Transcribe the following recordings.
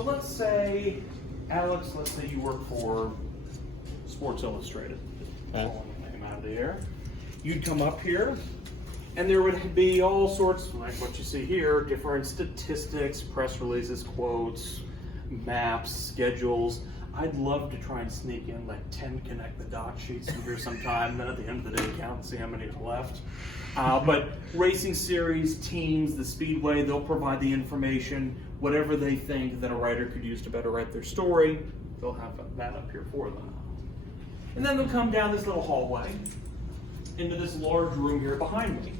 So let's say, Alex, let's say you work for Sports Illustrated. Pulling the name out of the air. You'd come up here, and there would be all sorts, like what you see here, different statistics, press releases, quotes, maps, schedules. I'd love to try and sneak in like 10 connect the dots sheets in here sometime, then at the end of the day count and see how many are left. But racing series, teams, the Speedway, they'll provide the information, whatever they think that a writer could use to better write their story, they'll have that up here for them. And then they'll come down this little hallway into this large room here behind me.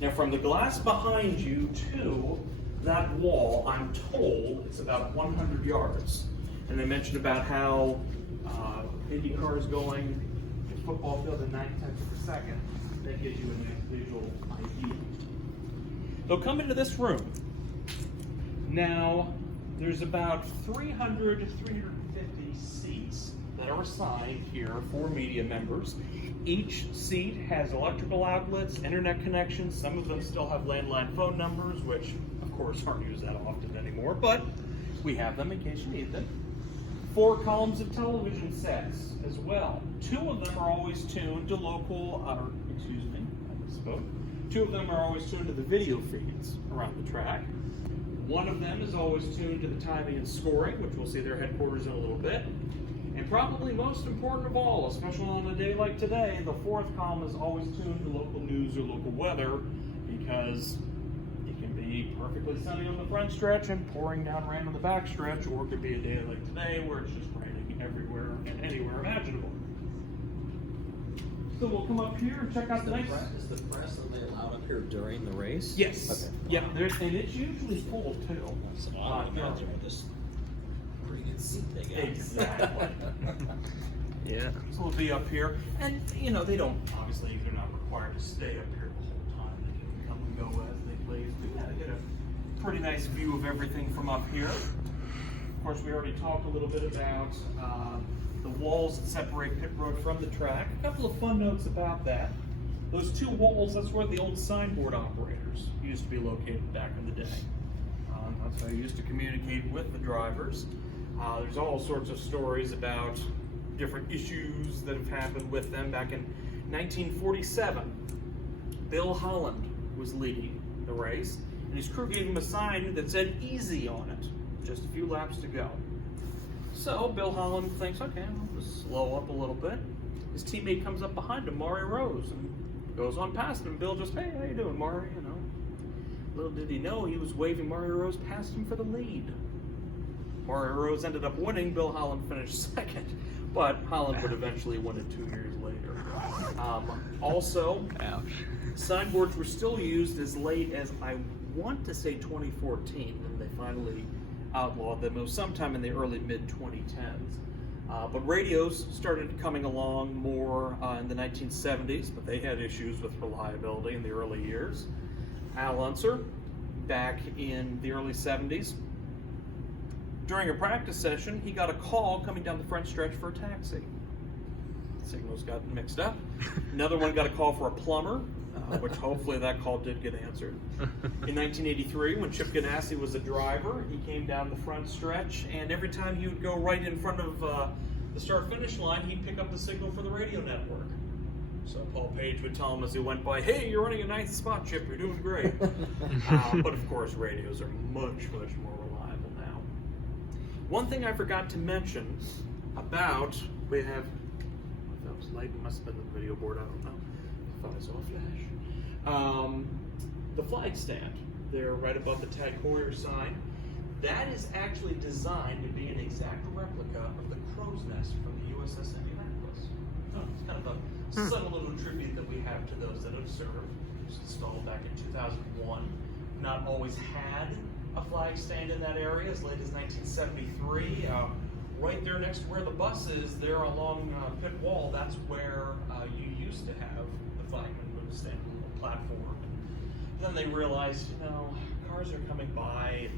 Now from the glass behind you to that wall, I'm told it's about 100 yards. And they mentioned about how Indy cars going a football field at 9/10 of a second. That gives you a nice visual idea. They'll come into this room. Now, there's about 350 seats that are assigned here for media members. Each seat has electrical outlets, internet connections. Some of them still have landline phone numbers, which of course aren't used that often anymore, but we have them in case you need them. 4 columns of television sets as well. 2 of them are always tuned to local, I misspoke. 2 of them are always tuned to the video feeds around the track. 1 of them is always tuned to the timing and scoring, which we'll see their headquarters in a little bit. And probably most important of all, especially on a day like today, the 4th column is always tuned to local news or local weather, because it can be perfectly sunny on the front stretch and pouring down rain on the back stretch, or it could be a day like today where it's just raining everywhere and anywhere imaginable. So we'll come up here and check out the nice... Is the press only allowed up here during the race? Yes. Okay. Yeah, and it's usually full too. So I would imagine with this pretty good seat they got. Exactly. Yeah. So we'll be up here, and they don't, obviously they're not required to stay up here the whole time. They can come and go as they please. We gotta get a pretty nice view of everything from up here. Of course, we already talked a little bit about the walls that separate pit road from the track. A couple of fun notes about that. Those 2 walls, that's where the old signboard operators used to be located back in the day. That's how I used to communicate with the drivers. There's all sorts of stories about different issues that have happened with them. Back in 1947, Bill Holland was leading the race, and his crew gave him a sign that said easy on it, just a few laps to go. So Bill Holland thinks, okay, I'll just slow up a little bit. His teammate comes up behind him, Maury Rose, and goes on past him. Bill just, hey, how you doing, Maury? Little did he know he was waving Maury Rose past him for the lead. Maury Rose ended up winning. Bill Holland finished second, but Holland would eventually win it 2 years later. Also, Ouch. Signboards were still used as late as, I want to say 2014, when they finally outlawed them. It was sometime in the early mid-2010s. But radios started coming along more in the 1970s, but they had issues with reliability in the early years. Al Unser, back in the early 70s, during a practice session, he got a call coming down the front stretch for a taxi. Signals got mixed up. Another one got a call for a plumber, which hopefully that call did get answered. In 1983, when Chip Ganassi was a driver, he came down the front stretch, and every time he would go right in front of the start-finish line, he'd pick up the signal for the radio network. So Paul Page would tell him as he went by, hey, you're running a 9th spot, Chip, you're doing great. But of course, radios are much, much more reliable now. One thing I forgot to mention about, we have, if that was light, it must have been the video board, I don't know. I thought I saw a flash. The flag stand, there right above the Tag Heuer sign, that is actually designed to be an exact replica of the crow's nest from the USS Indianapolis. It's kind of a subtle little tribute that we have to those that have served. It was installed back in 2001. Not always had a flag stand in that area as late as 1973. Right there next to where the bus is, there along pit wall, that's where you used to have the flagman would stand on the platform. And then they realized, cars are coming by,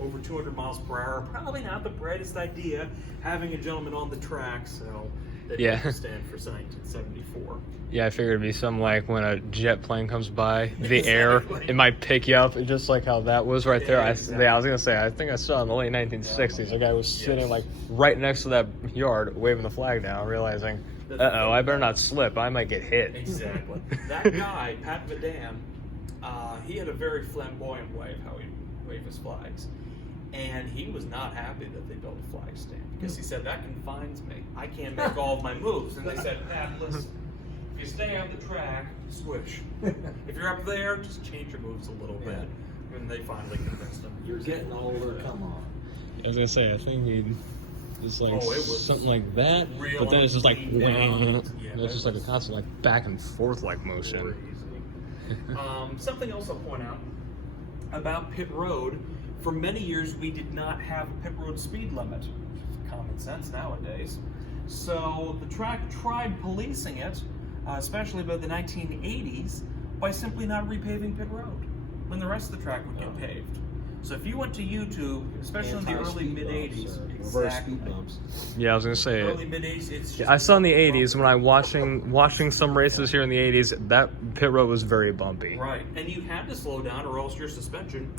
over 200 miles per hour. Probably not the brightest idea having a gentleman on the track, so they Yeah. didn't stand for 1974. Yeah, I figured it'd be something like when a jet plane comes by the air, Exactly. it might pick you up, just like how that was right there. Yeah, exactly. I was gonna say, I think I saw in the late 1960s, a guy was sitting Yes. like right next to that yard, waving the flag down, realizing, I better not slip, I might get hit. Exactly. That guy, Pat Vadan, he had a very flamboyant way of how he waved his flags. And he was not happy that they built a flag stand because he said, that confines me. I can't make all of my moves. And they said, Pat, listen, if you stay on the track, swish. If you're up there, just change your moves a little bit. And they finally convinced him. You're getting older, come on. I was gonna say, I think he was like Oh, it was something like that, real but then it's just like, lean down. Yeah, it's just like a constant like back and forth like motion. Crazy. Something else I'll point out about pit road, for many years we did not have a pit road speed limit. Common sense nowadays. So the track tried policing it, especially by the 1980s, by simply not repaving pit road when the rest of the track would get paved. So if you went to YouTube, especially in the early Anti-speed mid-80s, bumps, reverse speed bumps. Yeah, I was gonna say it. early mid-80s, it's just I saw in the 80s when I watching some races here in the 80s, that pit road was very bumpy. right, and you had to slow down or else your suspension,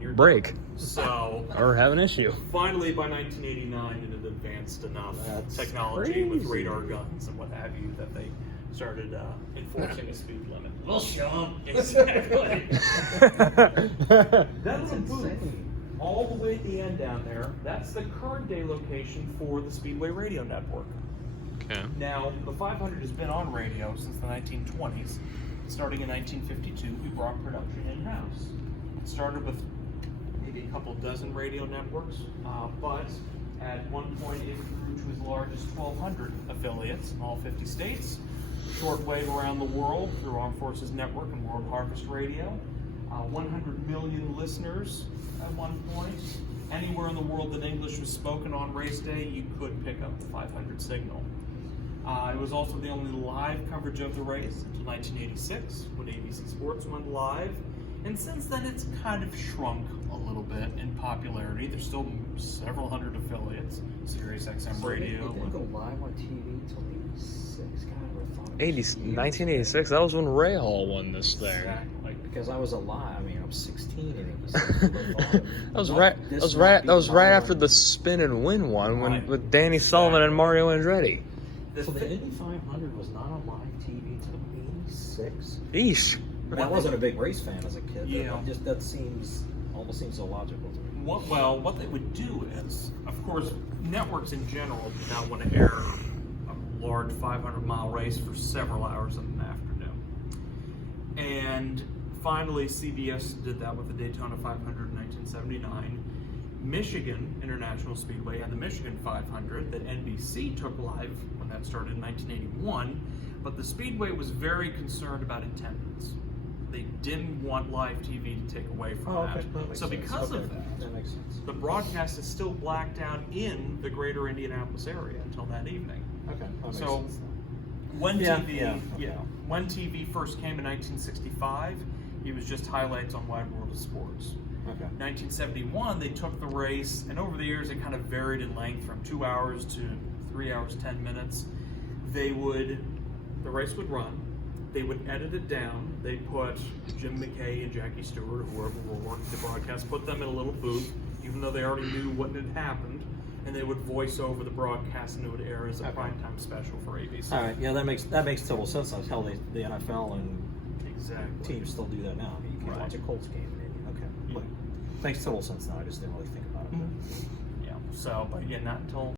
you're Break So or have an issue. finally, by 1989, it had advanced enough That's technology with crazy. radar guns and what have you that they started enforcing a speed limit. We'll show 'em. Exactly. That That's little booth, insane. all the way at the end down there, that's the current day location for the Speedway Radio Network. Okay. Now, the 500 has been on radio since the 1920s. Starting in 1952, we brought production in-house. It started with maybe a couple dozen radio networks, but at one point it grew to as large as 1,200 affiliates in all 50 states. Shortwave around the world through Armed Forces Network and World Harvest Radio. 100 million listeners at one point. Anywhere in the world that English was spoken on race day, you could pick up the 500 signal. It was also the only live coverage of the race until 1986 when ABC Sports went live. And since then, it's kind of shrunk a little bit in popularity. There's still several hundred affiliates. Sirius XM Radio. They didn't go live on TV until 86. God, I never thought it was 1986. That was when Ray Hall won this thing. Exactly. Because I was alive. I mean, I was 16 in 86. That was right after the Spin and Win one Right. with Danny Sullivan and Mario Andretti. The So the thi- Indy 500 was not on live TV until 86. Eesh. I wasn't a big race fan as a kid. Yeah. That almost seems illogical to me. what they would do is, of course, networks in general do not want to air a large 500-mile race for several hours in the afternoon. And finally, CBS did that with the Daytona 500 in 1979. Michigan International Speedway had the Michigan 500 that NBC took live when that started in 1981, but the Speedway was very concerned about attendance. They didn't want live TV to take away from that. So because of that makes sense. the broadcast is still blacked out in the greater Indianapolis area until that evening. Okay, that makes So sense. when Yeah, TV, yeah. when TV first came in 1965, it was just highlights on Wide World of Sports. Okay. 1971, they took the race, and over the years it kind of varied in length from 2 hours to 3 hours 10 minutes. The race would run. They would edit it down. They put Jim McKay and Jackie Stewart, whoever were working the broadcast, put them in a little booth, even though they already knew what had happened, and they would voice over the broadcast, and it would air as a primetime special for ABC. All right. Yeah, that makes total sense. That's how the NFL and Exactly. teams still do that now. I mean, you can Right. watch a Colts game. Maybe. Okay. Yeah. But makes total sense now. I just didn't really think about it. Yeah. So, but again, not until